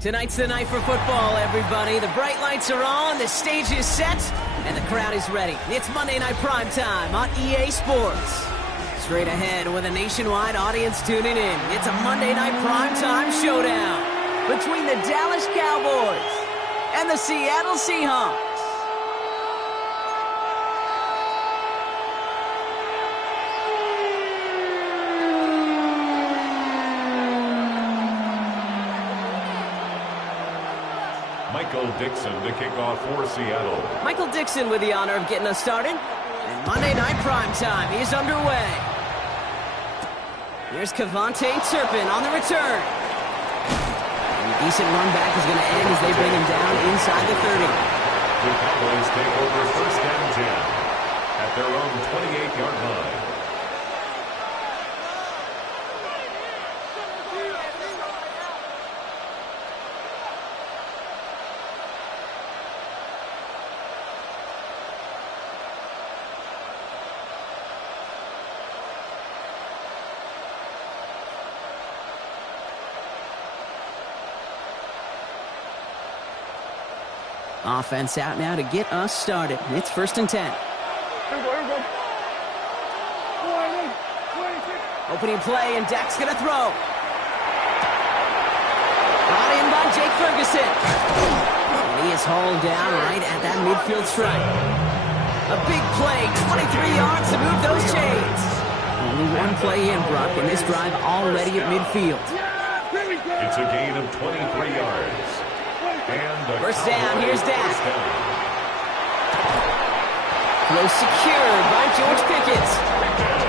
Tonight's the night for football, everybody. The bright lights are on, the stage is set, and the crowd is ready. It's Monday Night Prime Time on EA Sports. Straight ahead with a nationwide audience tuning in. It's a Monday Night Prime Time showdown between the Dallas Cowboys and the Seattle Seahawks. Michael Dixon to kick off for Seattle. Michael Dixon with the honor of getting us started. And Monday Night Prime Time is underway. Here's TheVigilante37 on the return. And a decent run back is going to end as they bring him down inside the 30. The Cowboys take over first and 10 at their own 28-yard line. Offense out now to get us started. It's first and 10. Opening play, and Dak's going to throw. Brought in by Jake Ferguson. And he is hauled down right at that midfield stripe. A big play, 23 yards to move those chains. Only one play in, Brock, in this drive already at midfield. It's a gain of 23 yards. First down, here's Dak. Throw secured by George Pickens.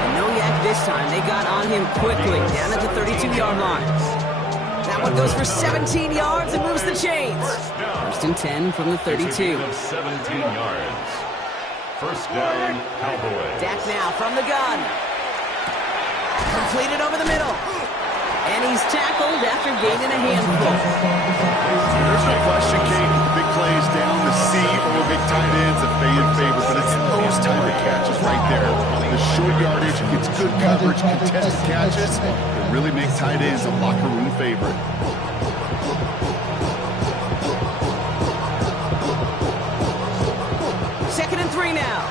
And no yak this time. They got on him quickly, down at the 32-yard line. That one goes for 17 yards and moves the chains. First and 10 from the 32. 17 yards. First down, Cowboys. Dak now from the gun. Completed over the middle. And he's tackled after gaining a handful. There's no question, Kate, big plays down the seam or big tight ends, a fan favorite, but it's those type of catches right there. The short yardage, it's good coverage, contested catches that really make tight ends a locker room favorite. Second and 3 now.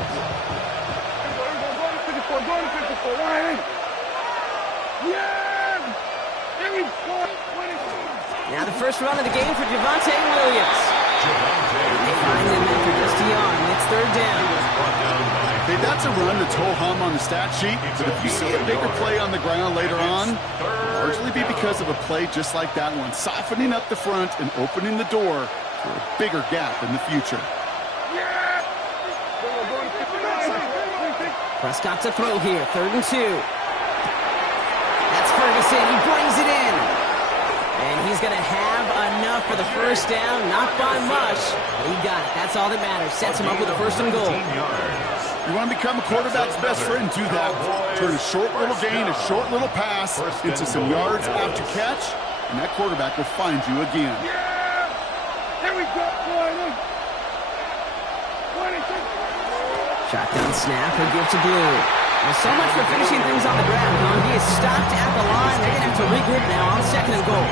Now the first run of the game for Javonte Williams. They find him after just a yard. It's third down. Hey, that's a run that's ho-hum on the stat sheet, but if you see a bigger play on the ground later on, it'll largely be because of a play just like that one, softening up the front and opening the door for a bigger gap in the future. Prescott to throw here, third and 2. That's Ferguson. He brings it in. And he's going to have enough for the first down. Not by much, but he got it. That's all that matters. Sets him up with a first and goal. You want to become a quarterback's best friend, do that. Turn a short little gain, a short little pass into some yards after catch, and that quarterback will find you again. Here we go, Shotgun snap, he'll give to Blue. Well, so much for finishing things on the ground, huh? He is stopped at the line. They're going to have to regroup now on second and goal.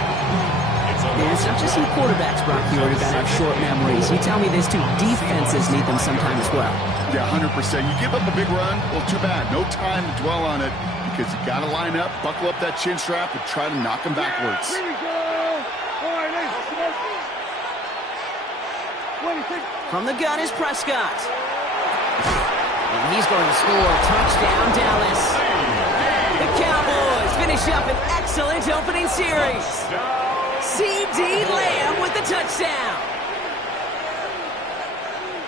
Yeah, it's not just some quarterbacks, Brock, here who got to have short memories. You tell me this too. Defenses need them sometime as well. Yeah, 100%. You give up a big run, well, too bad. No time to dwell on it because you got to line up, buckle up that chin strap, and try to knock them backwards. Here we go. From the gun is Prescott. And he's going to score. Touchdown, Dallas. The Cowboys finish up an excellent opening series. C.D. Lamb with the touchdown.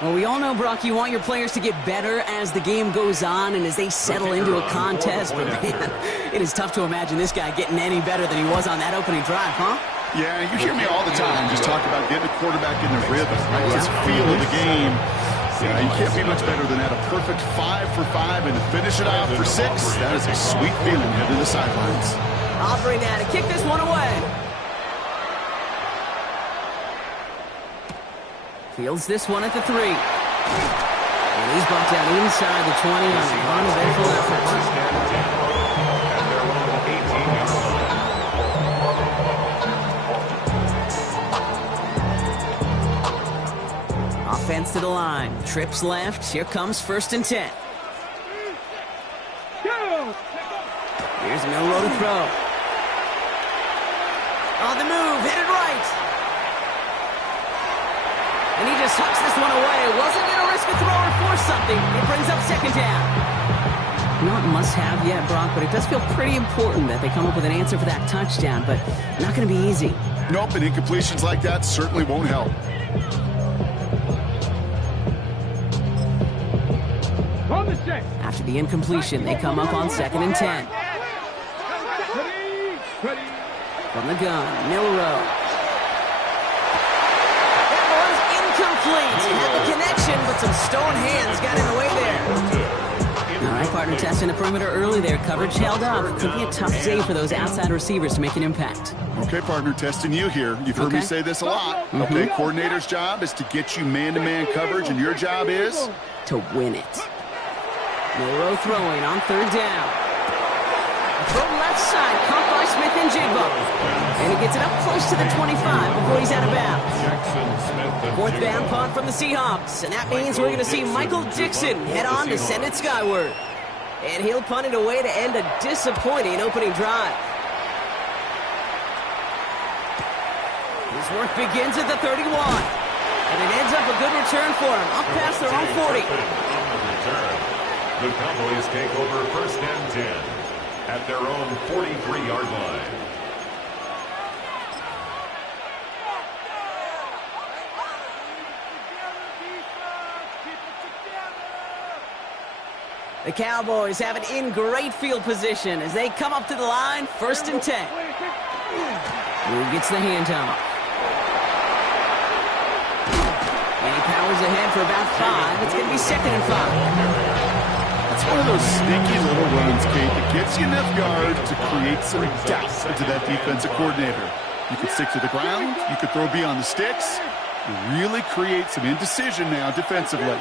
Well, we all know, Brock, you want your players to get better as the game goes on and as they settle into a contest. But, man, it is tough to imagine this guy getting any better than he was on that opening drive, huh? Yeah, you hear me all the time just talk about getting the quarterback in the rhythm, right? Just feel of the game. Yeah, you can't be much better than that. A perfect 5 for 5 and to finish it off for 6. That is a sweet feeling heading to the sidelines. Aubrey now to kick this one away. Fields this one at the 3. And he's brought down inside the 20 on an uneventful effort. defense to the line. Trips left. Here comes 1st and 10. Here's Milroe to throw. On the move, headed right. And he just hucks this one away. Wasn't going to risk a throw or force something. It brings up 2nd down. Not must-have yet, Brock, but it does feel pretty important that they come up with an answer for that touchdown, but not going to be easy. Nope, and incompletions like that certainly won't help. After the incompletion, they come up on 2nd and 10. From the gun, Milroe. That was incomplete. Had the connection, but some stone hands got in the way there. All right, partner, testing the perimeter early there. Coverage held up. Could be a tough day for those outside receivers to make an impact. Okay, partner, testing you here. You've heard me say this a lot. Okay, coordinator's job is to get you man-to-man coverage, and your job is? To win it. Milroe throwing on 3rd down. Throw left side, caught by Smith and Jigba. And he gets it up close to the 25 before he's out of bounds. 4th down punt from the Seahawks. And that means we're going to see Michael Dixon head on to send it skyward. And he'll punt it away to end a disappointing opening drive. His work begins at the 31. And it ends up a good return for him, up past their own 40. The Cowboys take over 1st and 10 at their own 43-yard line. The Cowboys have it in great field position as they come up to the line, 1st and 10. Who gets the handoff? And he powers ahead for about 5. It's going to be 2nd and 5. It's one of those sneaky little runs, Kate, that gets you enough yards to create some doubt into that defensive coordinator. You could stick to the ground. You could throw beyond the sticks. You really create some indecision now defensively.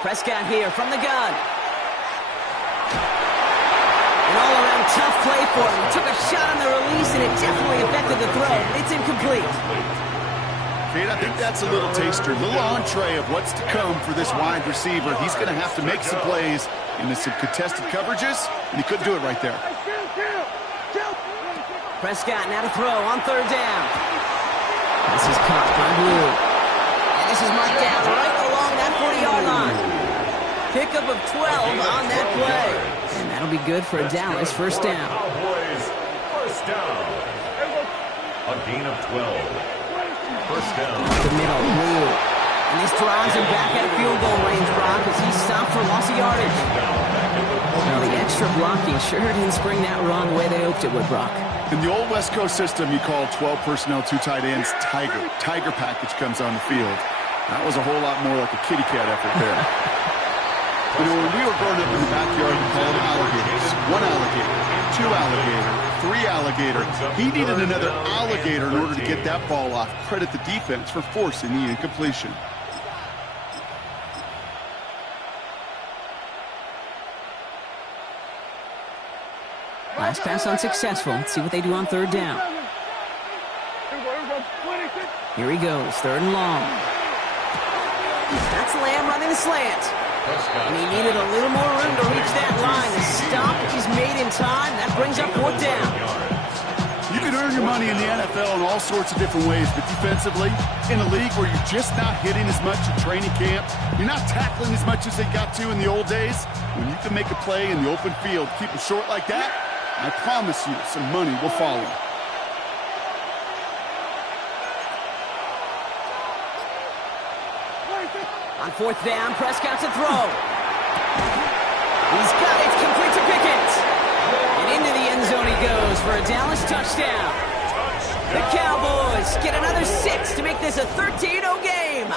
Prescott here from the gun. An all-around tough play for him. He took a shot on the release, and it definitely affected the throw. It's incomplete. Kate, I think that's a little taster, a little entree of what's to come for this wide receiver. He's going to have to make some plays into some contested coverages, and he couldn't do it right there. Prescott now to throw on 3rd down. This is caught by Blue. And this is marked down right along that 40-yard line. Pickup of 12 on that play. And that'll be good for Dallas 1st down. Cowboys 1st down. A gain of 12. 1st down. The middle, Blue. And this drives him back at field goal range, Brock, as he's stopped for loss of yardage. Now the extra blocking sure didn't spring that run the way they hoped it would, Brock. In the old West Coast system, you call 12 personnel, 2 tight ends, Tiger. Tiger package comes on the field. That was a whole lot more like a kitty cat effort there. You know, when we were growing up in the backyard, we called them alligators. 1 alligator, 2 alligator, 3 alligator. He needed another alligator in order to get that ball off. Credit the defense for forcing the incompletion. Last pass unsuccessful. Let's see what they do on 3rd down. Here he goes, 3rd and long. That's Lamb running the slant. And he needed a little more room to reach that line. The stop is made in time. That brings up 4th down. You can earn your money in the NFL in all sorts of different ways, but defensively, in a league where you're just not hitting as much at training camp, you're not tackling as much as they got to in the old days, when you can make a play in the open field, keep them short like that, I promise you some money will follow. On 4th down, Prescott to throw. He's got it, complete to Pickett. And into the end zone he goes for a Dallas touchdown. The Cowboys get another 6 to make this a 13-0 game.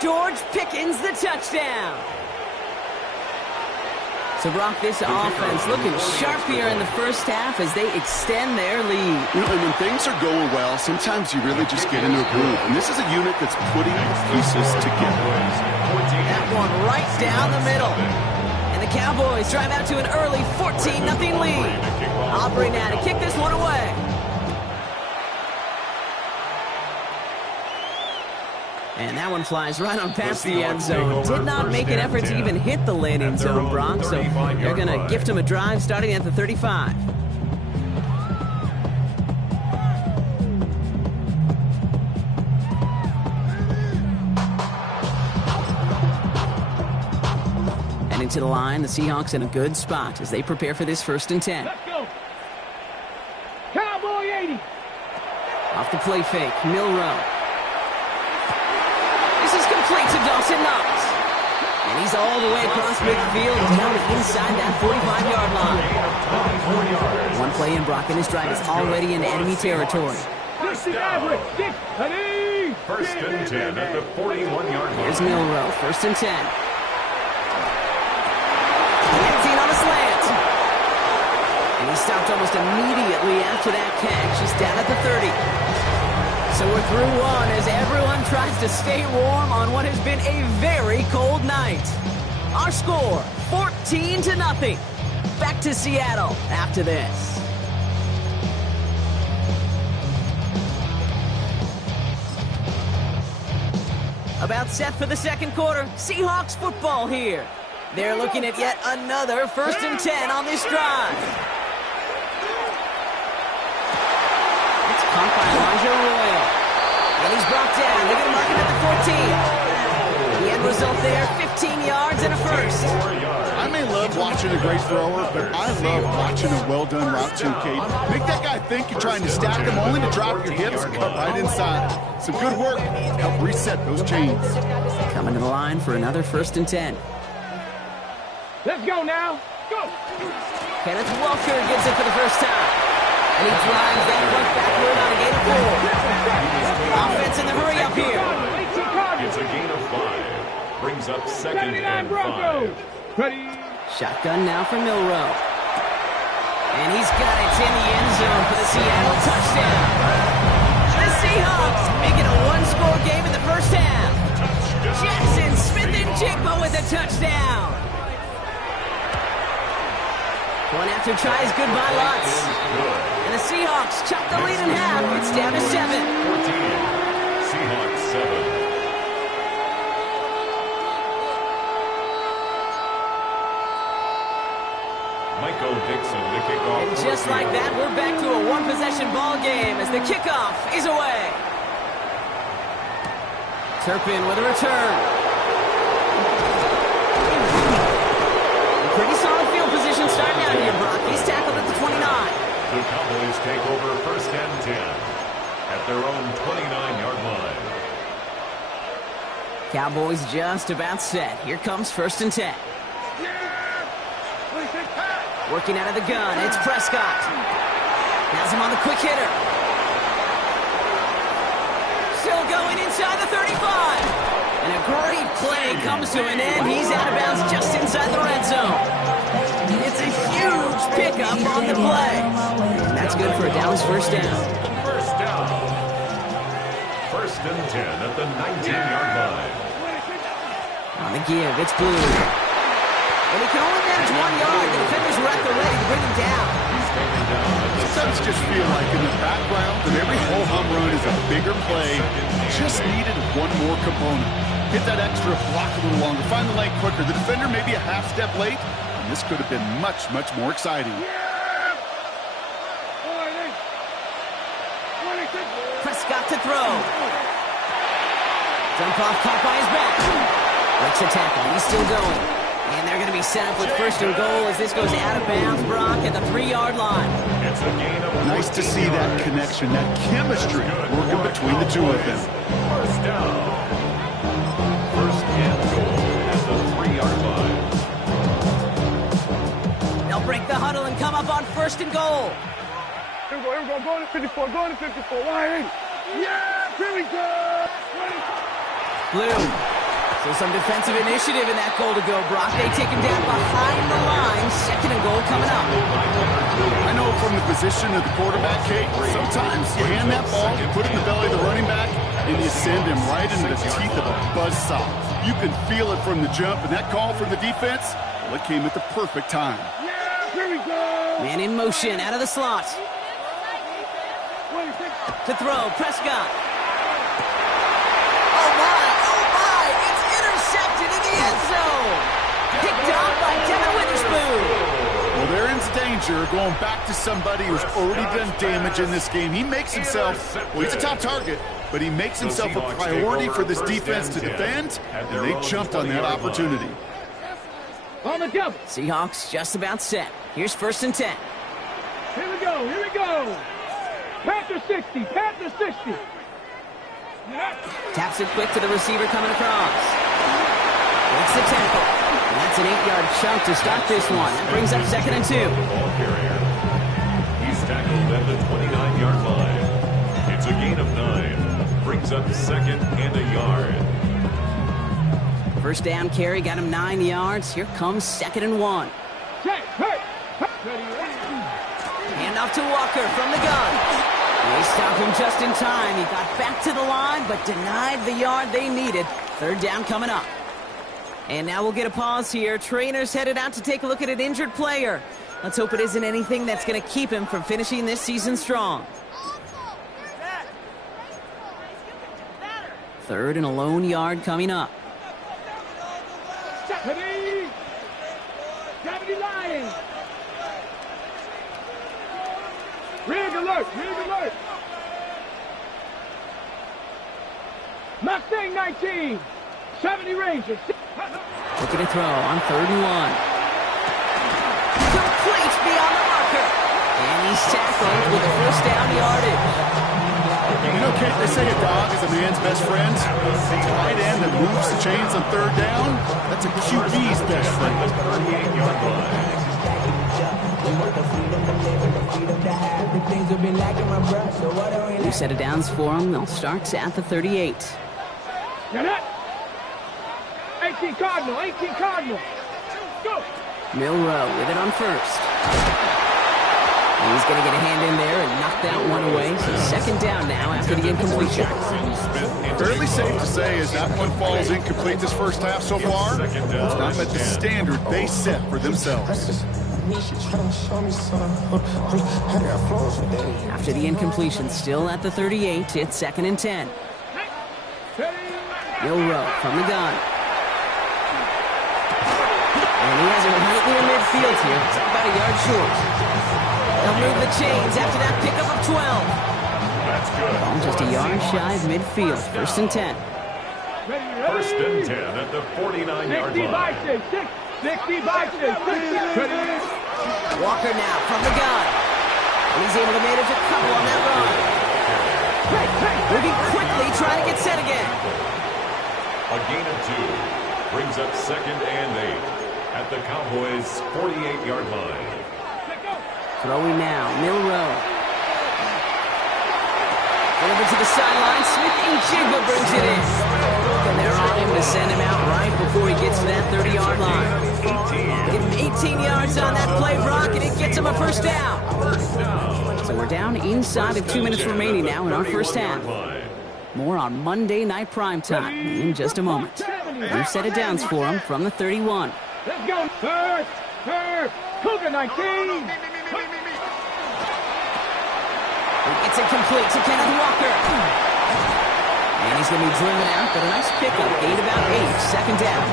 George Pickens the touchdown. So, Brock, this offense looking sharp here in the first half as they extend their lead. You know, and when things are going well, sometimes you really just get into a groove. And this is a unit that's putting pieces together. That one right down the middle. And the Cowboys drive out to an early 14-0 lead. Aubrey now to kick this one away. And that one flies right on past the end zone. Did not make an effort to even hit the landing zone, Brock, so they're going to gift him a drive starting at the 35. Heading to the line, the Seahawks in a good spot as they prepare for this 1st and 10. Let's go. Cowboy 80. Off the play fake, Milroe. This is complete to Dawson Knox. And he's all the way across midfield down inside that 45-yard line. One play in, Brock, and his drive is already in enemy territory. First down. First and 10 at the 41-yard line. Here's Milroe, 1st and 10. On a slant. And he stopped almost immediately after that catch. He's down at the 30. So we're through one as everyone tries to stay warm on what has been a very cold night. Our score, 14-0. Back to Seattle after this. About set for the 2nd quarter. Seahawks football here. They're looking at yet another 1st and 10 on this drive. It's caught by Elijah Royal. And he's brought down. They're going to mark him at the 14. The end result there, 15 yards and a first. I may love watching a great thrower, but I love watching a well-done route too, Kate. Make that guy think you're trying to stack him only to drop your hips and cut right inside. Some good work to help reset those chains. Coming to the line for another 1st and 10. Let's go now. Go. Kenneth Walker gets it for the first time. And he drives that front backward on a gain of 4. Offense in the hurry up here. It's a gain of 5. Brings up 2nd and 5. Ready. Shotgun now for Milroe. And he's got it in the end zone for the Seattle touchdown. The Seahawks make it a one-score game in the first half. Jackson Smith-Njigba with a touchdown. Going after tries good by lots. And the Seahawks chop the lead in half. It's down to 7. 14. Seahawks 7. Michael Dixon to kick off. And just like that, we're back to a one-possession ball game as the kickoff is away. Turpin with a return. Pretty solid field position starting out here, Brock. He's tackled at the 29. The Cowboys take over 1st and 10 at their own 29-yard line. Cowboys just about set. Here comes 1st and 10. Working out of the gun, it's Prescott. Has him on the quick hitter. Still going inside the 35. And a great play comes to an end. He's out of bounds just inside the red zone. It's a huge pickup on the play. And that's good for a Dallas first down. First down. 1st and 10 at the 19-yard line. On the give, it's Blue. And he can only manage 1 yard. The defenders were at the ready to bring him down. Sometimes just feel like in the background that every whole home run is a bigger play. Just needed one more component. Hit that extra block a little longer. Find the lane quicker. The defender may be a half step late, and this could have been much, much more exciting. Prescott to throw. Jump off, caught by his back. Breaks the tackle. He's still going. And they're going to be set up with 1st and goal as this goes out of bounds, Brock, at the 3-yard line. It's a gain of Nice to see that connection, that chemistry working between the two of them. First down. 1st and goal at the 3-yard line. They'll break the huddle and come up on 1st and goal. Here we go. Go to 54. Go to 54. Why? Yeah, here we go. Blue. So some defensive initiative in that goal to go, Brock. They take him down behind the line. 2nd and goal coming up. I know from the position of the quarterback, Kate, sometimes you hand that ball, you put it in the belly of the running back, and you send him right into the teeth of a buzzsaw. You can feel it from the jump, and that call from the defense, well, it came at the perfect time. Yeah, here we go. Man in motion, out of the slot. To throw, Prescott. Oh, my. Picked off by Devin Witherspoon. Well, they're in danger going back to somebody who's already done damage in this game. He makes himself, well, he's a top target, but he makes himself a priority for this defense to defend, and they jumped on that opportunity. On the double. Seahawks just about set. Here's 1st and 10. Here we go, here we go. Panther 60, Panther 60. Taps it quick to the receiver coming across. Breaks the tackle. And that's an 8-yard chunk to start this one. That brings up 2nd and 2. Ball carrier. He's tackled at the 29-yard line. It's a gain of 9. Brings up 2nd and a yard. First down carry got him 9 yards. Here comes 2nd and 1. Hand off to Walker from the gun. They stopped him just in time. He got back to the line, but denied the yard they needed. 3rd down coming up. And now we'll get a pause here. Trainers headed out to take a look at an injured player. Let's hope it isn't anything that's going to keep him from finishing this season strong. 3rd and a lone yard coming up. Deputy Lion. Rig alert, rig alert. Mustang 19. 70 Rangers. Looking to throw on 3rd and 1. Complete beyond the marker. And he's tackled with a 1st down yardage. You know, Kate, they say a dog is a man's best friend. Tight end that moves the chains on 3rd down, that's a QB's best friend. 38-yard line. New set of downs for him. They'll start at the 38. Get it. 18 Cardinal, 18 Cardinal. Go. Milrow with it on 1st. He's going to get a hand in there and knock that one away. So 2nd down now after the incompletion. Fairly safe to say as that one falls incomplete this first half so far, it's not met the standard they set for themselves. After the incompletion, still at the 38, it's 2nd and 10. Milrow from the gun. And he has it right near midfield here. It's about a yard short. They'll move the chains after that pickup of 12. That's good. Ball just a yard shy of midfield. 1st and 10. 1st and 10 at the 49-yard 60 by line. 6, 60 by 6. Walker now from the gun. And he's able to manage a couple on that run. Moving quickly, trying to get set again. A gain of 2 brings up 2nd and 8 at the Cowboys' 48-yard line. Throwing now, Milrow. Delivered to the sideline, Smith-Njigba brings it in. And they're on him to send him out right before he gets to that 30-yard line. Give him 18 yards on that play, Brock, and it gets him a 1st down. So we're down inside of 2 minutes remaining now in our 1st half. More on Monday Night Primetime in just a moment. New set of downs for him from the 31. Let's go. 3rd. Cougar 19. It's incomplete to Kenneth Walker. And he's going to be driven out, but a nice pickup. Gain about 8. 2nd down.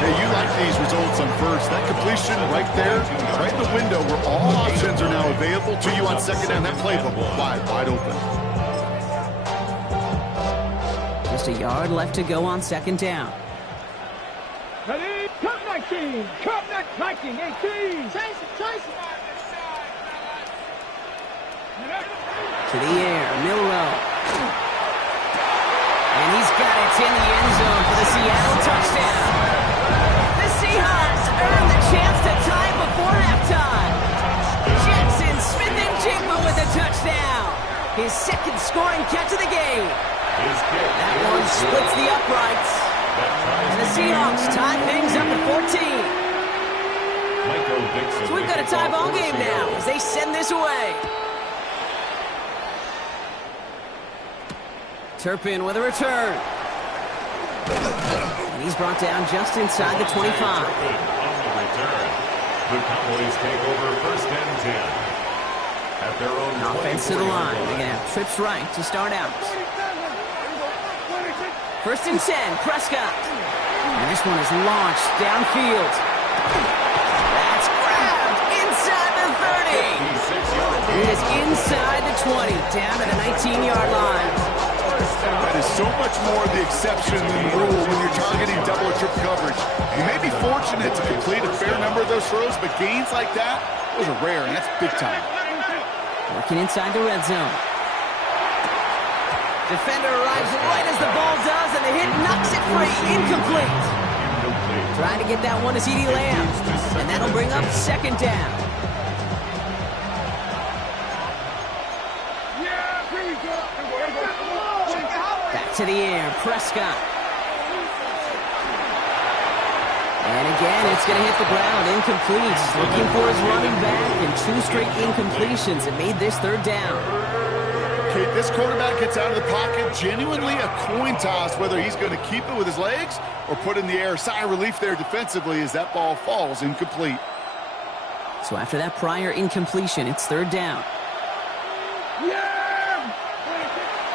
Hey, you like these results on 1st. That completion right there, right in the window where all options are now available to you on 2nd down. That playbook wide open. Just a yard left to go on 2nd down. Ready? Cup 19. Cup 19. 18. Chase it. To the air, Milrow. And he's got it in the end zone for the Seattle touchdown. The Seahawks earn the chance to tie before halftime. Jackson Smith-Njigba with a touchdown. His 2nd scoring catch of the game. That one splits the uprights. And the Seahawks tie things up at 14. So we've got a tie ball game now as they send this away. Turpin with a return. And he's brought down just inside the 25. On the return, the Cowboys take over 1st and 10 at their own Offense to the line. They're going to have trips right to start out. 1st and 10, Prescott. And this one is launched downfield. That's grabbed inside the 30. It is inside the 20, down to the 19-yard line. That is so much more the exception than the rule when you're targeting double or triple coverage. You may be fortunate to complete a fair number of those throws, but gains like that, those are rare, and that's big time. Working inside the red zone. Defender arrives right as the ball does, and the hit knocks it free. Incomplete. Trying to get that one to CeeDee Lamb, and that'll bring up second down. Back to the air, Prescott. And again, it's going to hit the ground, incomplete. Looking for his running back, and 2 straight incompletions. It made this third down. Okay, this quarterback gets out of the pocket, genuinely a coin toss, whether he's going to keep it with his legs or put in the air. Sigh of relief there defensively as that ball falls incomplete. So after that prior incompletion, it's third down.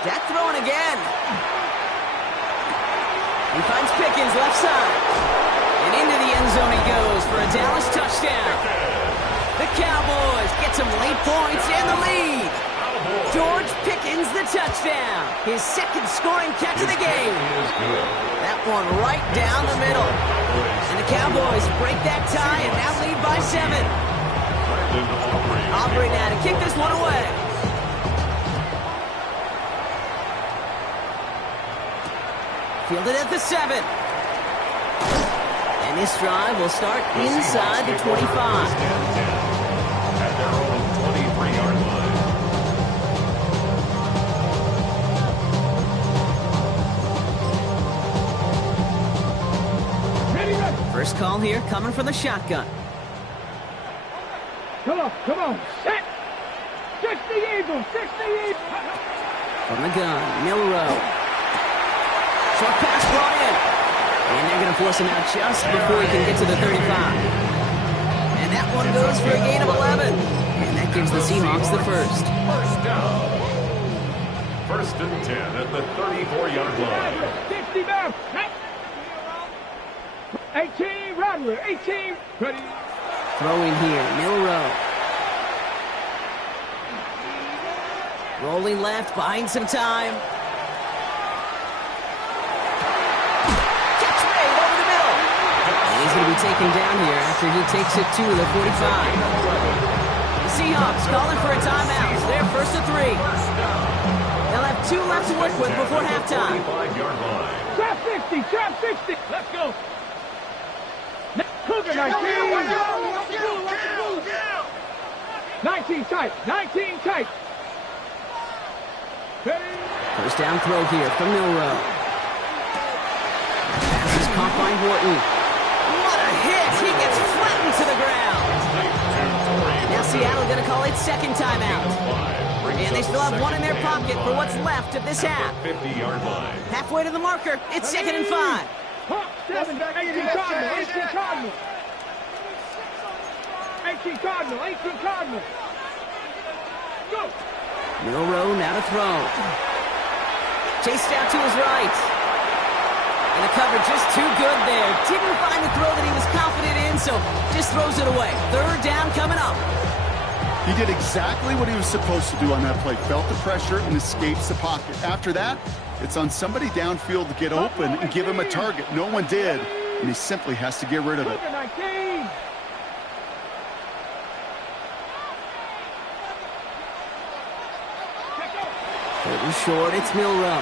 Dak throwing again. He finds Pickens left side. And into the end zone he goes for a Dallas touchdown. The Cowboys get some late points and the lead. George Pickens the touchdown. His second scoring catch of the game. That one right down the middle. And the Cowboys break that tie and now lead by 7. Aubrey now to kick this one away. Fielded at the 7. And this drive will start inside the 25. At their own 23-yard line. First call here coming from the shotgun. Come on, set! 60 Eagles, 60 Eagles! From the gun, Milrow. Short pass brought in. And they're going to force him out just before he can get to the 35. And that one goes for a gain of 11. And that gives the Seahawks the first. First down. 1st and 10 at the 34-yard line. 60 down. 18, Rodler, 18. Ready. Throwing here, Milrow. Rolling left, buying some time. Catch made over the middle. And he's going to be taken down here after he takes it to the 45. The Seahawks calling for a timeout. They're 1st and 3. They'll have 2 left to work with before halftime. 25-yard line. Trap 60, trap 60. Let's go. Cougar 19. 19 tight, 19 tight. First down throw here from Milrow. Pass is caught by Horton. What a hit! He gets flattened to the ground. Now Seattle going to call it second timeout. And they still have 1 in their pocket for what's left of this half. 50-yard line. Halfway to the marker. It's 2nd and 5. 18 Cardinal, 18 Cardinal. 18 Cardinal, 18 Cardinal. Go. Milrow now to throw. Chased out to his right. And the coverage just too good there. Didn't find the throw that he was confident in, so just throws it away. Third down coming up. He did exactly what he was supposed to do on that play. Felt the pressure and escapes the pocket. After that, it's on somebody downfield to get open and give him a target. No one did, and he simply has to get rid of it. 19. Third and short, it's Milrow.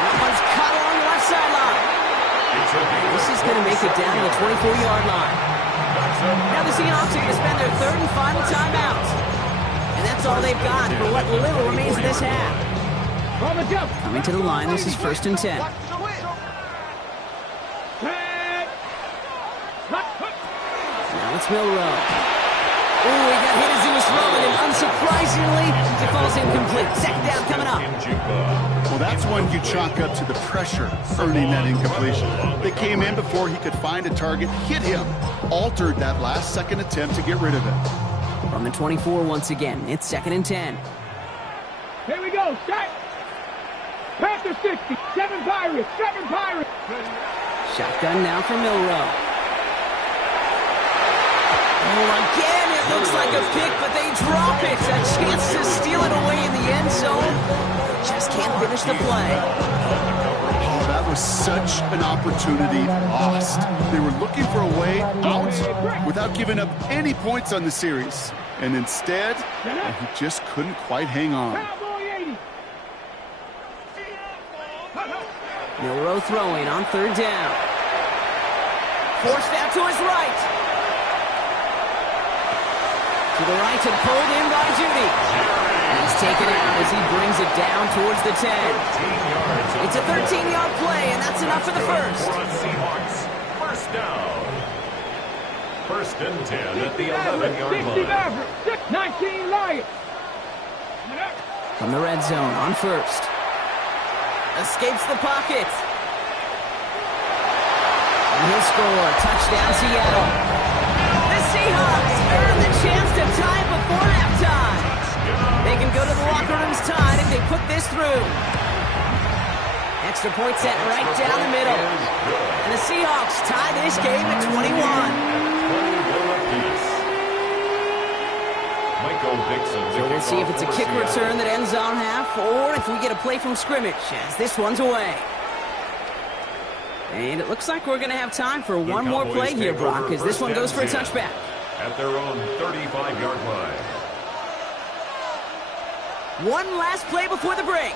That one's caught along the left sideline. This is going to make it down to the 24-yard line. Now the Seahawks are going to spend their 3rd and final timeout. And that's all they've got for what little remains of this half. Coming to the line, this is 1st and 10. Now it's Milrow. Ooh, he got hit as he was throwing, and unsurprisingly, it falls incomplete. Second down coming up. Well, that's one you chalk up to the pressure earning that incompletion. They came in before he could find a target, hit him, altered that last second attempt to get rid of it. From the 24 once again, it's 2nd and 10. Here we go, start. Panther 60. Seven Pirates. Shotgun now for Milrow. Oh, again, it looks like a pick, but they drop it. A chance to steal it away in the end zone. Just can't finish the play. Oh, that was such an opportunity lost. They were looking for a way out without giving up any points on the series. And instead, he just couldn't quite hang on. Milrow throwing on third down. Forced out to his right. To the right and pulled in by Judy. He's taken out as he brings it down towards the 10. It's a 13-yard play, and that's enough for the first. First down. First and 10 at the 11-yard line. 19 Lions. From the red zone on first. Escapes the pocket. And he'll score. Touchdown, Seattle. The Seahawks earn the chance to tie before halftime. They can go to the locker rooms tied if they put this through. Extra point set right down the middle. And the Seahawks tie this game at 21. So we'll see if it's a kick return that ends on half, or if we get a play from scrimmage, as this one's away. And it looks like we're going to have time for one more play here, Brock, as this one goes for a touchback. At their own 35-yard line. One last play before the break.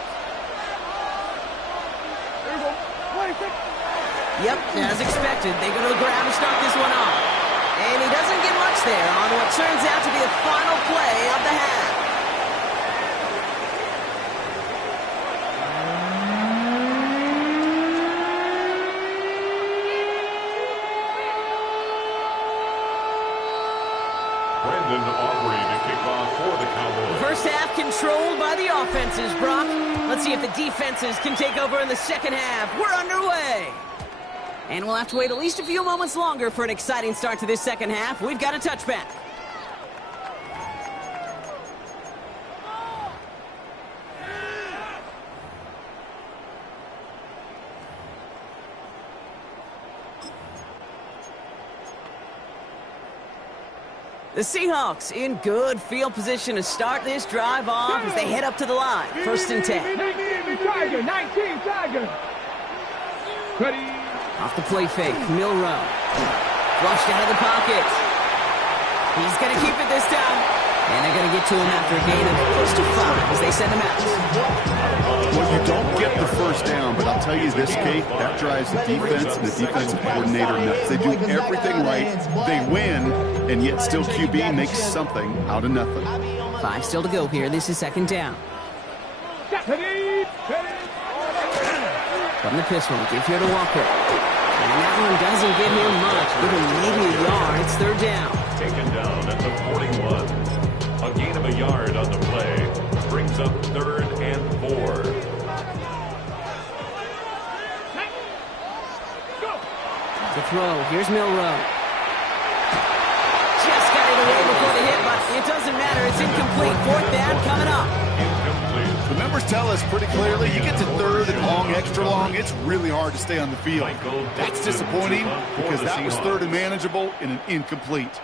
Yep, as expected, they go to the ground to start this one off. And he doesn't get much there on what turns out to be the final play of the half. First half controlled by the offenses, Brock. Let's see if the defenses can take over in the second half. We're underway. And we'll have to wait at least a few moments longer for an exciting start to this second half. We've got a touchback. The Seahawks in good field position to start this drive off as they head up to the line. First and 10. 19 Tiger. Ready. Off the play fake, Milrow. Flushed out of the pocket. He's going to keep it this time. And they're going to get to him after a gain of close to 5 as they send him out. Well, you don't get the first down, but I'll tell you this, Kate, that drives the defense and the defensive coordinator nuts. They do everything right, they win, and yet still QB makes something out of nothing. 5 still to go here. This is second down. From the pistol, give here to Walker. And that one doesn't get him much. Give him maybe a yard. It's third down. Taken down at the 41. A gain of a yard on the play. Brings up third and 4. To throw. Here's Milrow. Just got it away before the hit, but it doesn't matter. It's incomplete. Fourth down coming up. The numbers tell us pretty clearly, you get to third and long, extra long, it's really hard to stay on the field. That's disappointing because that was third and manageable in an incomplete.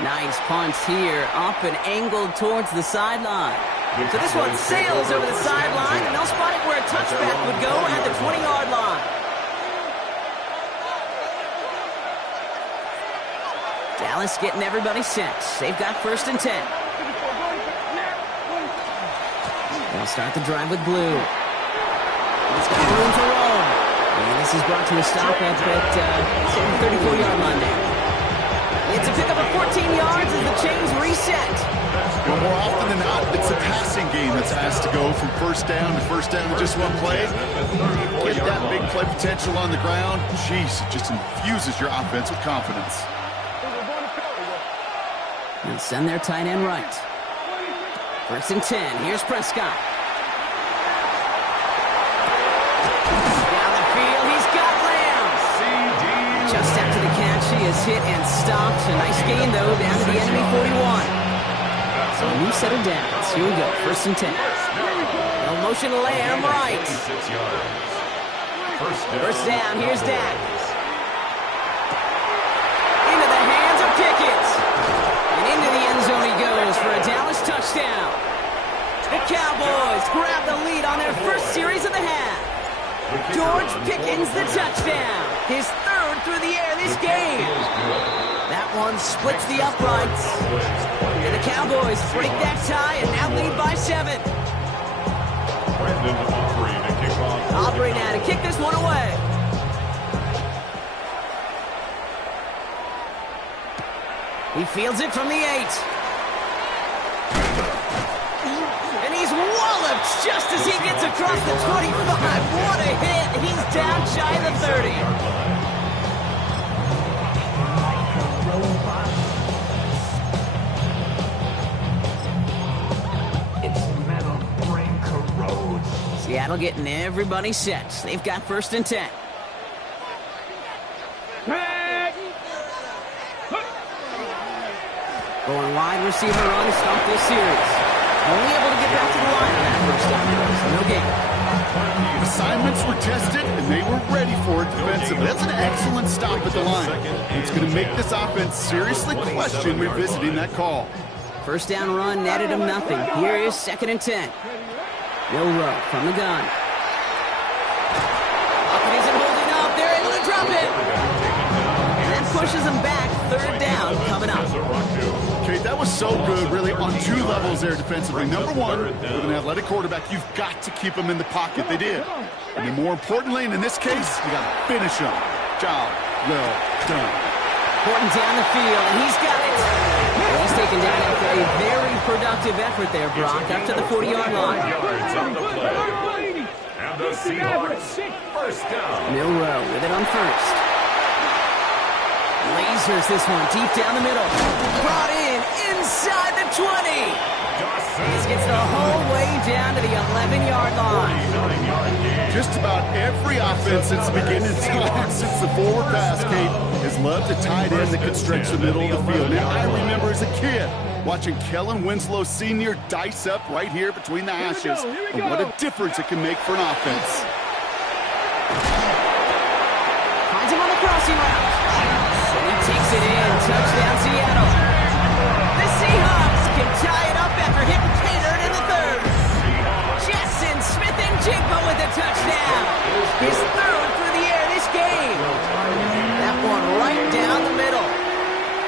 Nice punch here, up and angled towards the sideline. So this one sails over the sideline, and they'll spot it where a touchback would go at the 20-yard line. Dallas getting everybody set. They've got first and 10. They'll start the drive with Blue. He's got room to roll. And this is brought to a stop at the 34-yard line there. It's a pickup of 14 yards as the chains reset. Well, more often than not, it's a passing game that's asked to go from first down in just one play. Get that big play potential on the ground. Jeez, it just infuses your offense with confidence. They'll send their tight end right. First and 10. Here's Prescott. Down the field, he's got Lamb. Just after the catch, he is hit and stopped. A nice gain, though, down to the enemy 41. So a new set of downs. Here we go. First and 10. They'll motion Lamb right. 6 yards. First down, here's Dak. Into the hands of Pickett. And into the end zone he goes for a Dallas touchdown. The Cowboys grab the lead on their first series of the half. George Pickens the touchdown. His third through the air this game. That one splits the uprights. And the Cowboys break that tie and now lead by 7. Aubrey now to kick this one away. He fields it from the 8. And he's walloped just as he gets across the 25. What a hit. He's down shy of the 30. Seattle getting everybody set. They've got 1st and 10. Going wide receiver run to start this series. Only able to get back to the line on that first down. No gain. Assignments were tested, and they were ready for it defensively. That's an excellent stop at the line. It's going to make this offense seriously question revisiting that call. First down run netted him nothing. Here is 2nd and 10. Milroe from the gun. Up isn't holding up. They're able to drop it. And that pushes him back. 3rd down coming up. Okay, that was so good, really, on 2 levels there defensively. Number 1, with an athletic quarterback, you've got to keep him in the pocket. They did. And then more importantly, and in this case, you got to finish him. Job well done. Horton down the field, and he's got it. And he's taken down after a very productive effort there, Brock, up to the 40-yard line. And the Seahawks, first down. Milroe with it on 1st. Lasers this one deep down the middle. Brought in inside the 20. This gets the whole way down to the 11-yard line. Just about every offense since the beginning of time, since the forward pass, Kate, has loved a tight end that could stretch the middle of the field. Now, I remember as a kid watching Kellen Winslow Sr. dice up right here between the hashes. And what a difference it can make for an offense. Finds him on the crossing route. And he takes it in. Touchdown, Seattle. The Seahawks can tie it up after hitting Tater in the 3rd. Jetson Smith and Jigba with a touchdown. His 3rd through the air this game. That one right down the middle.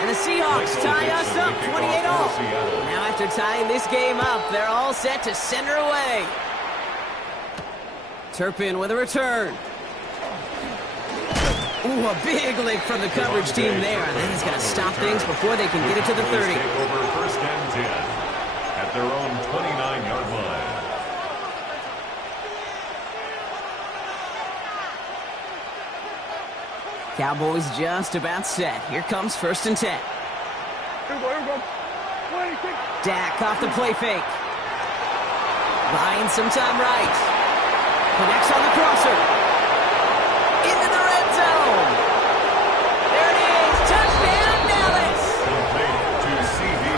And the Seahawks tie us up 28-all. Now after tying this game up, they're all set to send her away. Turpin with a return. Ooh, a big lick from the coverage team there. And then he's going to stop things before they can get it to the 30. Take over 1st and 10 at their own 29-yard line. Cowboys just about set. Here comes 1st and 10. Here we go. Dak off the play fake. Buying some time right. Connects on the crosser. Into the red zone. There it is. Touchdown, Dallas.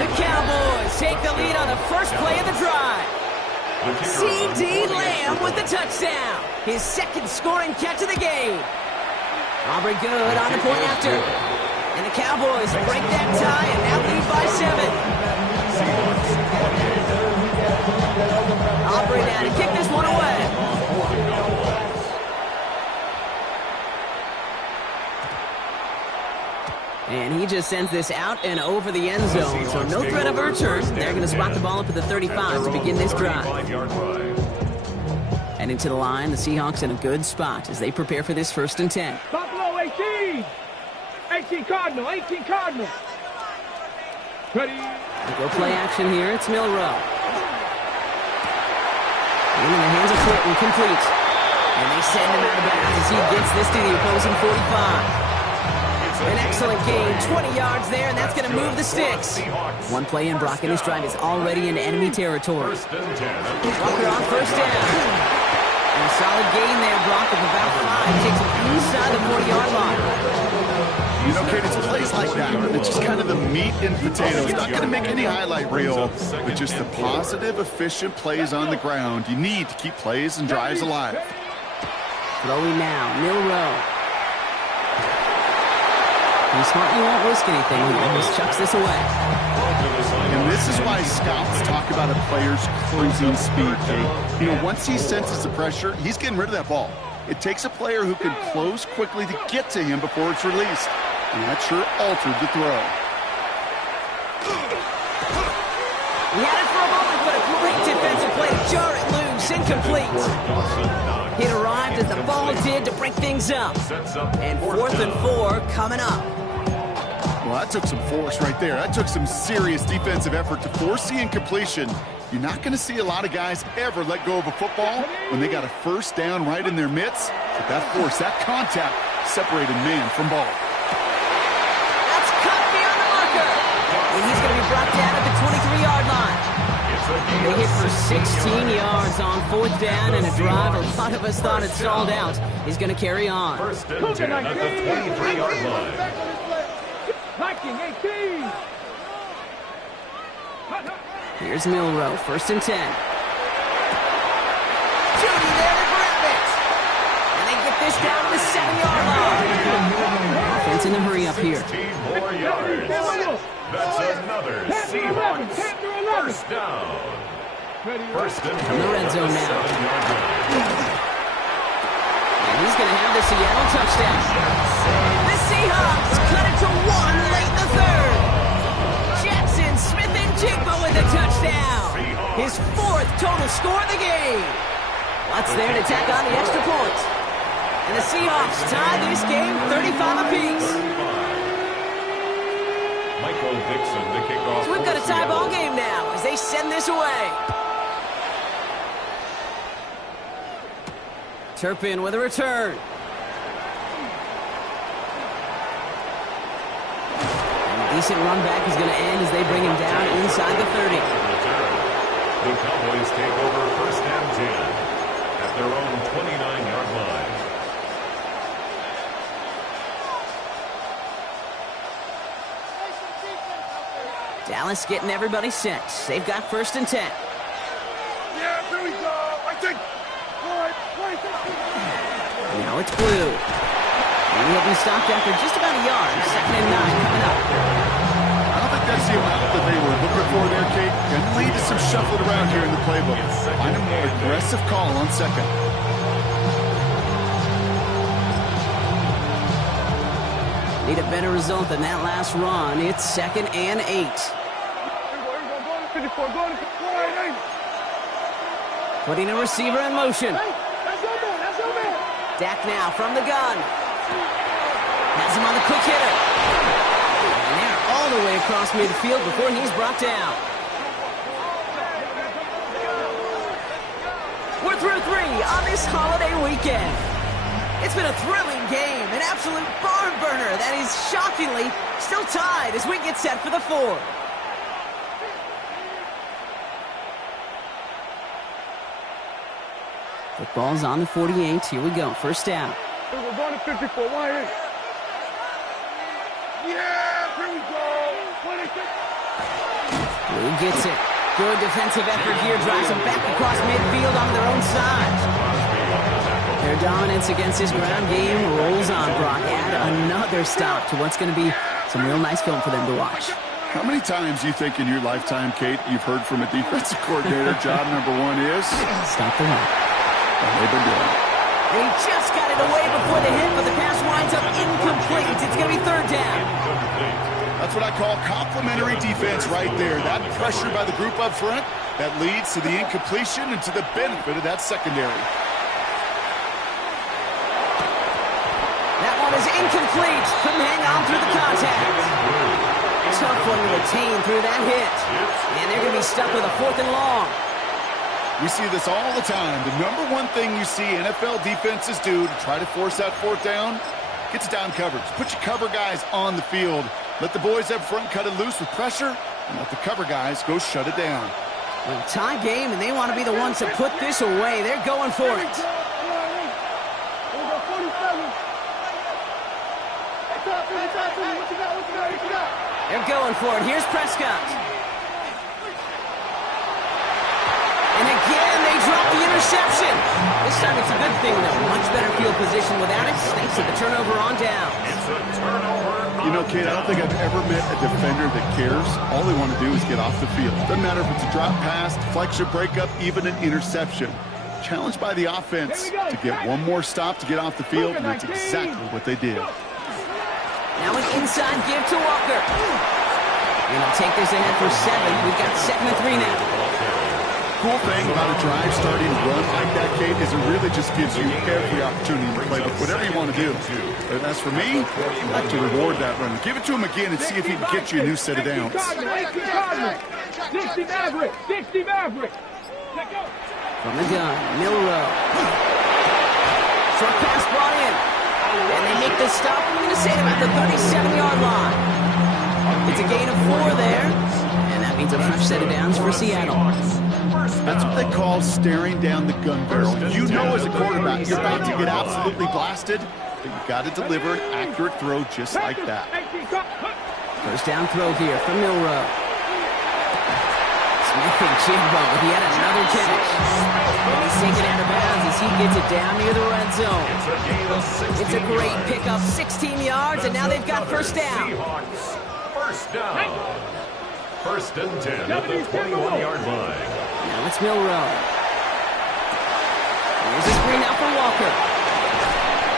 The Cowboys take the lead on the first play of the drive. C.D. Lamb with the touchdown. His 2nd scoring catch of the game. Aubrey good on the point after. And the Cowboys break that tie and now lead by 7. Aubrey now to kick this one away. And he just sends this out and over the end zone. So no threat of a return. They're going to spot the ball up at the 35 to begin this drive. And into the line, the Seahawks in a good spot as they prepare for this 1st and 10. Buffalo 18. 18 Cardinal. 18 Cardinal. Ready. Go play action here. It's Milroe. In the hands of Clinton, complete. And they send him out of bounds as he gets this to the opposing 45. An excellent gain, 20 yards there, and that's going to move the sticks. One play in, Brock, and this drive is already in enemy territory. Walker on 1st down. And a solid gain there, Brock, of about 5. Takes him inside the 40-yard line. You know, Kate, it's plays like that. It's just kind of the meat and potatoes. Not going to make any highlight reel, but just the positive, efficient plays on the ground. You need to keep plays and drives alive. Throwing now, Milroe. He's smart, he won't risk anything. He just chucks this away. And this is why scouts talk about a player's closing speed, Kate. You know, once he senses the pressure, he's getting rid of that ball. It takes a player who can close quickly to get to him before it's released. And that sure altered the throw. He had it for a moment, but a great defensive play to jar it loose, incomplete. It arrived as the ball did to break things up. And 4th and 4 coming up. Well, that took some force right there. That took some serious defensive effort to force the incompletion. You're not going to see a lot of guys ever let go of a football when they got a first down right in their midst. But that force, that contact, separated man from ball. That's cut beyond the marker. And he's going to be brought down at the 23-yard line. They hit for 16 yards on 4th down, and a drive a lot of us thought had stalled out is going to carry on. First and 10 at the 23-yard line. 18. Here's Milroe, 1st and 10. Judy there to grab it. And they get this down to the 7-yard line. Offense in a hurry up here. 16 more yards. That's another Seahawks first down. First and 10 in the red zone now. And he's going to have the Seattle touchdown. The Seahawks cut it to 1 late in the 3rd. Jackson Smith and Jigba with a touchdown. His 4th total score of the game. What's there to tack on the extra point? And the Seahawks tie this game 35 apiece. Michael Dixon to kick off. So we've got a tie ball game now as they send this away. Turpin with a return. Decent run back is going to end as they bring him down inside the 30. The Cowboys take over 1st and 10 at their own 29-yard line. Dallas getting everybody set. They've got 1st and 10. Yeah, here we go. I think. Now it's Blue. And he'll be stopped after just about a yard. 2nd and 9 coming up. I don't think that's the amount that they were looking for there, Kate. Can lead to some shuffling around here in the playbook. Find an aggressive call on 2nd. Need a better result than that last run. It's 2nd and 8. Here we go. Go to 54. Putting a receiver in motion. That's your man. That's your man. Dak now from the gun. Has him on the quick hitter. And they're all the way across midfield before he's brought down. We're through 3 on this holiday weekend. It's been a thrilling game, an absolute barn burner that is shockingly still tied as we get set for the 4th. The ball's on the 48. Here we go. 1st down. We're going to 54. Why ain't? Yeah, here we go. 26. Blue gets it. Good defensive effort here. Drives them back across midfield on their own side. Their dominance against this ground game rolls on, Brock. Add another stop to what's going to be some real nice film for them to watch. How many times do you think in your lifetime, Kate, you've heard from a defensive coordinator, job number 1 is? Stop the run. And they've been doing it. He just got it away before the hit, but the pass winds up incomplete. It's going to be 3rd down. That's what I call complimentary defense right there. That pressure by the group up front, that leads to the incompletion and to the benefit of that secondary. That one is incomplete. Couldn't hang on through the contact. Tough one to retain through that hit. And they're going to be stuck with a 4th and long. We see this all the time. The number 1 thing you see NFL defenses do to try to force that 4th down, gets down coverage. Put your cover guys on the field. Let the boys up front cut it loose with pressure, and let the cover guys go shut it down. Well, tie game, and they want to be the ones to put this away. They're going for it. going for it. Here's Prescott. And again, they drop the interception. This time it's a good thing, though. Much better field position without it, thanks to the turnover on down. It's a turnover. You know, Kate, I don't think I've ever met a defender that cares. All they want to do is get off the field. Doesn't matter if it's a drop pass, deflection, breakup, even an interception. Challenged by the offense to get one more stop to get off the field, and that's exactly what they did. Now an inside give to Walker. And he'll take this ahead for 7. We've got 7 and 3 now. Cool thing about a drive starting run like that, Kate, is it really just gives you every opportunity to play with whatever you want to do. But as for me, I like to reward that runner. Give it to him again and see if he can get you a new set of downs. 60 Maverick! 60 Maverick! From the gun, Milrow. Short pass brought in. And they make the stop. I'm going to say about the 37-yard line. It's a gain of 4 there. And that means a fresh set of downs for Seattle. That's what they call staring down the gun barrel. You know as a quarterback you're about to get absolutely blasted, but you've got to deliver an accurate throw just like that. First down throw here from Milrow. Smith and Jigbo, he had another catch. And he's taken out of bounds as he gets it down near the red zone. It's a great pickup, 16 yards, and now they've got first down. First down. First and 10 at the 21-yard line. Now it's Milrow. Here's a screen out for Walker.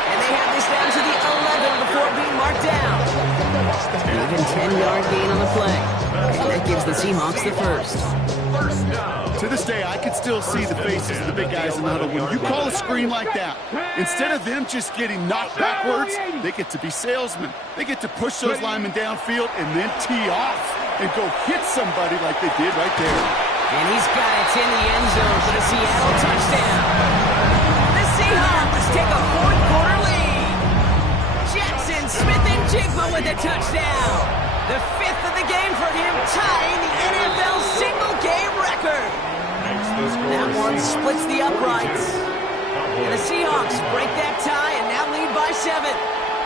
And they have this down to the 11 before being marked down. Even 10-yard gain on the play. And that gives the Seahawks the first. To this day, I can still see the faces of the big guys in the huddle. When you call a screen like that, instead of them just getting knocked backwards, they get to be salesmen. They get to push those linemen downfield and then tee off and go hit somebody like they did right there. And he's got it in the end zone for the Seattle touchdown. The Seahawks take a fourth-quarter lead. Jackson, Smith, and Jigbo with a touchdown. The 5th of the game for him, tying the NFL single-game record. That one splits the uprights. And the Seahawks break that tie and now lead by 7.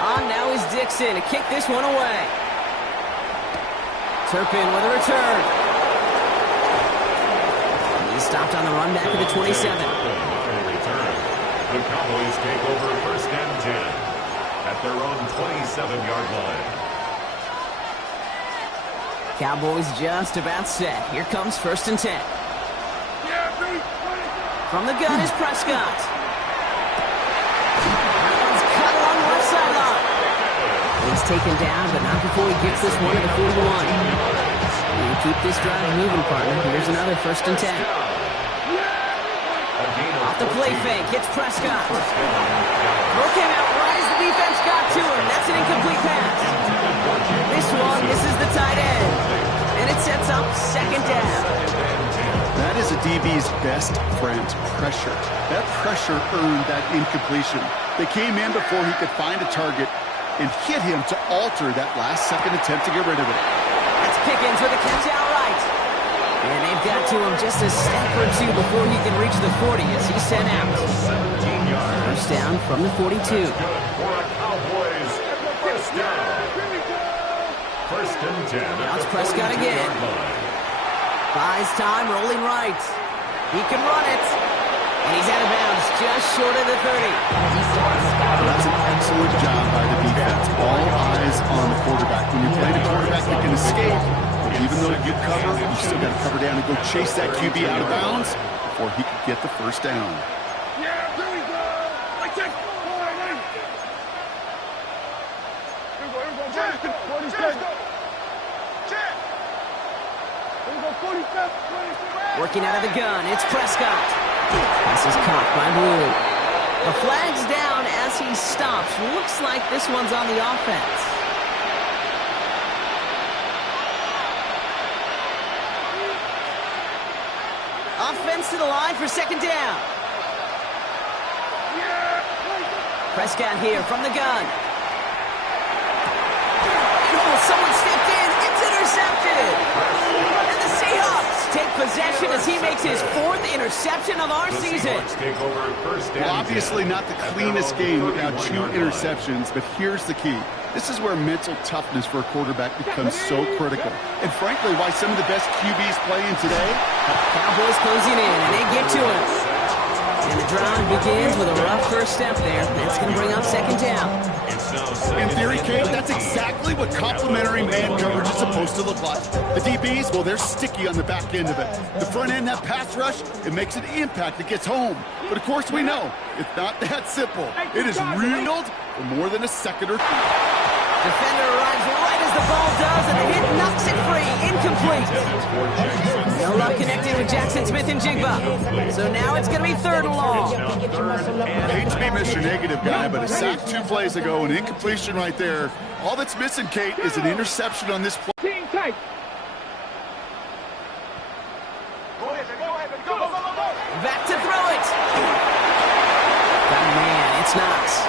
On now is Dixon to kick this one away. Turpin with a return. He's stopped on the run back at the 27. The Cowboys take over first and 10 at their own 27-yard line. Cowboys just about set. Here comes first and 10. From the gun is Prescott. He's cut along the left sideline. He's taken down, but not before he gets this one to the 41. And keep this drive moving, partner. Here's another first and 10. Off the play fake, hits Prescott. Throw came out right as the defense got to him. That's an incomplete pass. This is the tight end. And it sets up second down. That is a DB's best friend, pressure. That pressure earned that incompletion. They came in before he could find a target and hit him to alter that last-second attempt to get rid of it. That's Pickens with a catch outright. And they've got to him just a step or two before he can reach the 40 as he's sent out. First down from the 42. First and 10. Now it's Prescott again. Buys time, rolling right. He can run it. And he's out of bounds, just short of the 30. That's an excellent job by the defense. All eyes on the quarterback. When you play the quarterback, you can escape. But even though you cover, you still got to cover down and go chase that QB out of bounds before he could get the first down. Yeah, here we go. Like that. Working out of the gun, it's Prescott. This is caught by Blue. The flag's down as he stops. Looks like this one's on the offense. Offense to the line for second down. Prescott here from the gun. Oh, someone stepped in. It's intercepted. And the Seahawks take possession celebration as he makes his 4th interception of our season. Well, obviously not the cleanest game without 2 interceptions, but here's the key. This is where mental toughness for a quarterback becomes so critical. And frankly, why some of the best QBs playing today. Cowboys closing in, and they get to him. And the drive begins with a rough first step there. That's going to bring up 2nd down. In theory, Kate, that's exactly what complimentary man coverage is supposed to look like. The DBs, well, they're sticky on the back end of it. The front end, that pass rush, it makes an impact. It gets home. But of course we know, it's not that simple. It is reeled for more than a second or two. Defender arrives right as the ball does, and the hit knocks it free. Incomplete. No luck connected with Jackson Smith and Jigba. So now it's going to be 3rd and long. I hate to be Mr. Negative guy, but a sack 2 plays ago, an incompletion right there. All that's missing, Kate, is an interception on this play. Team tight. Back to throw it. Oh, man, it's Knox.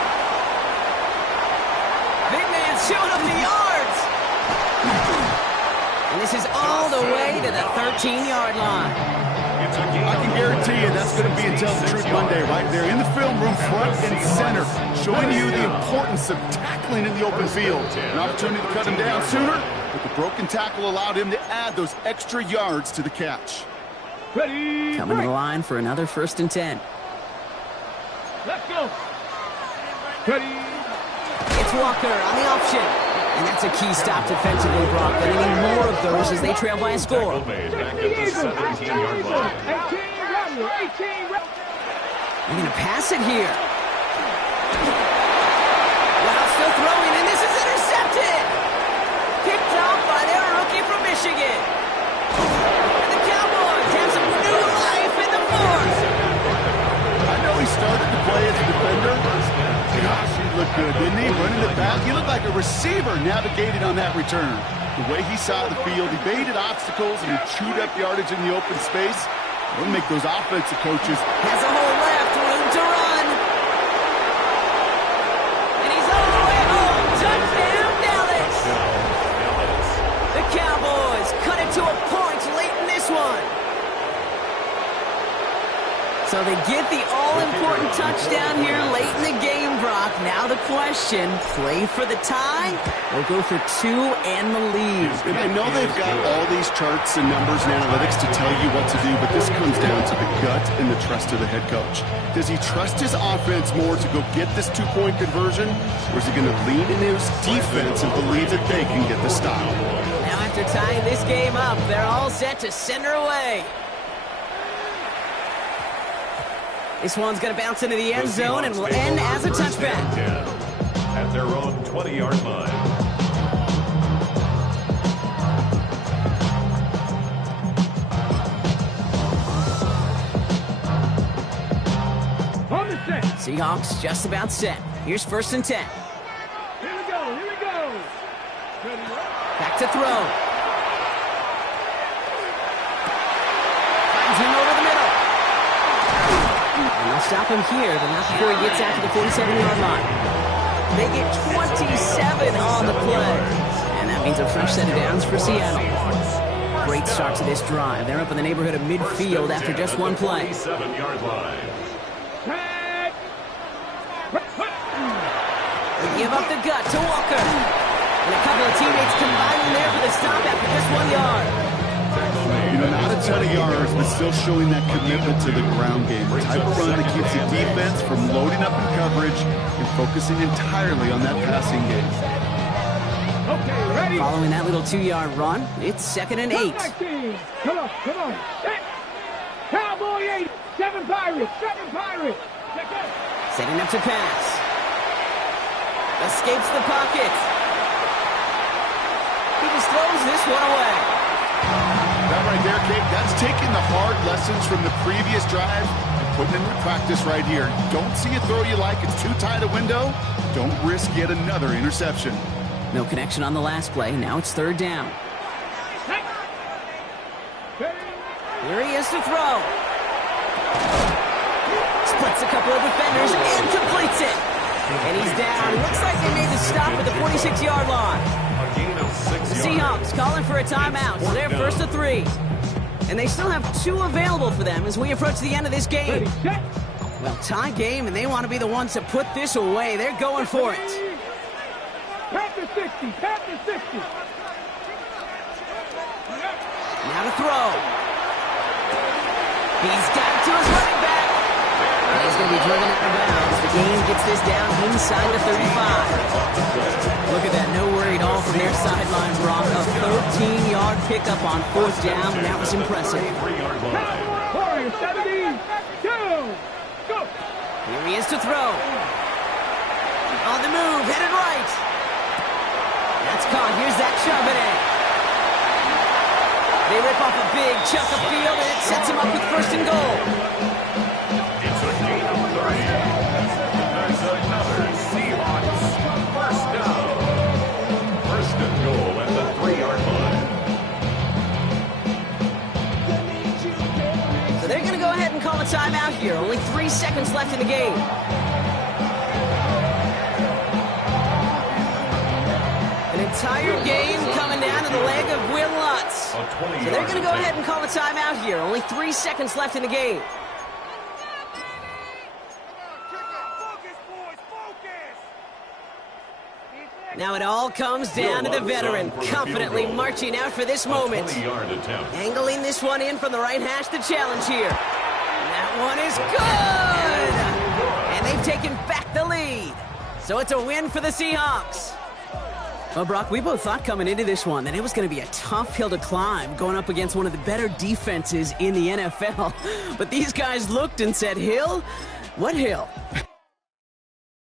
Big man showing up the yards. And this is all the way to the 13-yard line. I can guarantee you that's going to be Tell the Truth Monday right there in the film room, front and center, showing you the importance of tackling in the open field. An opportunity to cut him down sooner, but the broken tackle allowed him to add those extra yards to the catch. Ready. Coming to the line for another 1st and 10. Let's go. Ready. It's Walker on the option. And that's a key stop defensively, Brock. But they need more of those as they trail by a score. Back at the 17-yard line. 18. They're going to pass it here. Wow, still throwing, and this is intercepted. Picked off by their rookie from Michigan. And the Cowboys have some new life in the 4th. I know he started to play as a defender. Gosh, he looked good, didn't he? Running it back. He looked like a receiver navigating on that return. The way he saw the field, he baited obstacles and he chewed up yardage in the open space. It'll make those offensive coaches. Has a hole left, room to run. And he's all the way home. Touchdown, Dallas. The Cowboys cut it to a point late in this one. So they get the all-important touchdown here late in the game, Brock. Now the question, play for the tie or go for 2 and the lead? And I know they've got all these charts and numbers and analytics to tell you what to do, but this comes down to the gut and the trust of the head coach. Does he trust his offense more to go get this 2-point conversion, or is he going to lean into his defense and believe that they can get the stop? Now after tying this game up, they're all set to send her away. This one's going to bounce into the end zone and will end as a touchback. At their own 20-yard line. On the set. Seahawks just about set. Here's 1st and 10. Here we go. Ready. Back to throw. Finds him over the middle. And they'll stop him here, but not before he gets out to the 47-yard line. They get 27 on the play. And that means a fresh set of downs for Seattle. Great start to this drive. They're up in the neighborhood of midfield after just one play. 7-yard line. They give up the gut to Walker. And a couple of teammates combining there for the stop after just 1 yard. You know, not a ton of yards, but still showing that commitment to the ground game. The type of run that keeps the defense from loading up in coverage and focusing entirely on that passing game. Okay, ready. Following that little 2-yard run, it's 2nd and 8. Come on. Set. Cowboy 8. 7 Pirates. Setting up to pass. Escapes the pocket. He just throws this one away. That right there, Kate, that's taking the hard lessons from the previous drive and putting into practice right here. Don't see a throw you like, it's too tight a window. Don't risk yet another interception. No connection on the last play. Now it's 3rd down. Here he is to throw. Splits a couple of defenders and completes it. And he's down. Looks like they made the stop at the 46-yard line. A gain of 6 The yards. Seahawks calling for a timeout. So they're 1st and 3. And they still have 2 available for them as we approach the end of this game. Ready, set. Well, tie game, and they want to be the ones to put this away. They're going for it. Pat the 60, pat the 60. Now to throw. He's got it to his running back. And he's going to be driven out of bounds. The game gets this down inside the 35. Look at that, no worry at all from their sideline, Brock. A 13-yard pickup on 4th down, and that was impressive. Warrior 70, 2, go. Here he is to throw. On the move, headed right. That's caught. Here's that Charbonnet. They rip off a big chunk of field, and it sets him up with 1st and goal. It's a gain of 30. There's another Seahawks 1st down. 1st and goal at the 3-yard line. So they're going to go ahead and call a timeout here. Only 3 seconds left in the game. An entire game coming down to the leg of Will Lutz. So they're going to go ahead and call a timeout here. Only 3 seconds left in the game. Now it all comes down to the veteran, confidently marching out for this moment. 20-yard attempt. Angling this one in from the right hash, the challenge here. That one is good! And they've taken back the lead. So it's a win for the Seahawks. Well, Brock, we both thought coming into this one that it was going to be a tough hill to climb going up against one of the better defenses in the NFL. But these guys looked and said, Hill? What hill?